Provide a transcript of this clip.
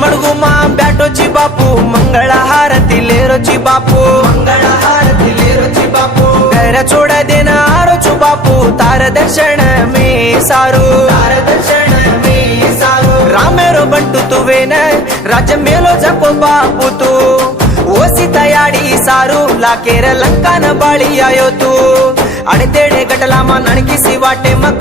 मडगू मा बैठोची बापू मंगल हारती लेरोची बापू मंगल हारती लेरोची बापू घर छोड़ देना आरोचू बापू तार दर्शन में सारू तार दर्शन में सारू रामेरो बंटू तुवे न राज मेलो जको बापू तू ओ सीतायाडी सारू लाकेर लंका न बाळी आयो तू अडतेडे गटला मा नणकी सी वाटे मग